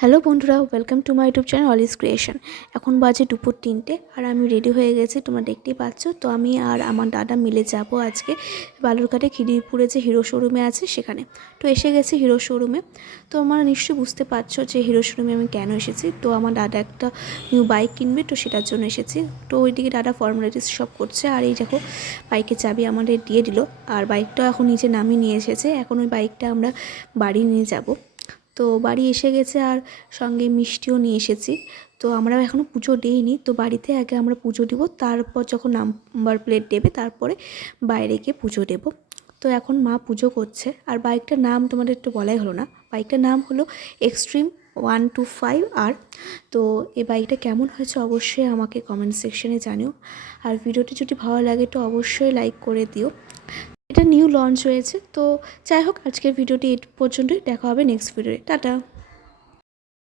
Hello বন্ধুরা, welcome to my YouTube channel all is creation. এখন বাজে দুপুর 3টে আর আমি রেডি হয়ে গেছি, তোমরা দেখতেই পাচ্ছ। তো আমি আর আমার দাদা মিলে যাব আজকে বালুরঘাটে খিদিরপুরে যে হিরো শোরুমে আছে সেখানে। তো এসে গেছি হিরো শোরুমে। তো আমরা নিশ্চয়ই বুঝতে পারছো যে হিরো শোরুমে আমি কেন এসেছি। তো আমার দাদা একটা নিউ বাইক কিনবে, তো সেটার জন্য এসেছি। তো ওইদিকে দাদা ফর্মালিটিস সব করছে, আর এই দেখো বাইকের চাবি আমাদের দিয়ে দিল। আর বাইকটা এখন নিচে নামিয়ে নিয়ে এসেছে। এখন ওই বাইকটা আমরা বাড়ি নিয়ে যাব। তো বাড়ি এসে গেছে আর সঙ্গে মিষ্টিও নিয়ে এসেছি। তো আমরা এখনও পুজো দিইনি, তো বাড়িতে আগে আমরা পুজো দিব, তারপর যখন নাম্বার প্লেট দেবে তারপরে বাইরে গিয়ে পুজো দেব। তো এখন মা পুজো করছে। আর বাইকটার নাম তোমাদের একটু বলাই হলো না, বাইকটার নাম হলো এক্সট্রিম 125R। তো এই বাইকটা কেমন হয়েছে অবশ্যই আমাকে কমেন্ট সেকশনে জানিও। আর ভিডিওটি যদি ভালো লাগে তো অবশ্যই লাইক করে দিও। এটা নিউ লঞ্চ হয়েছে। তো যাই হোক, আজকের ভিডিওটি এই পর্যন্তই, দেখা হবে নেক্সট ভিডিওতে। টাটা।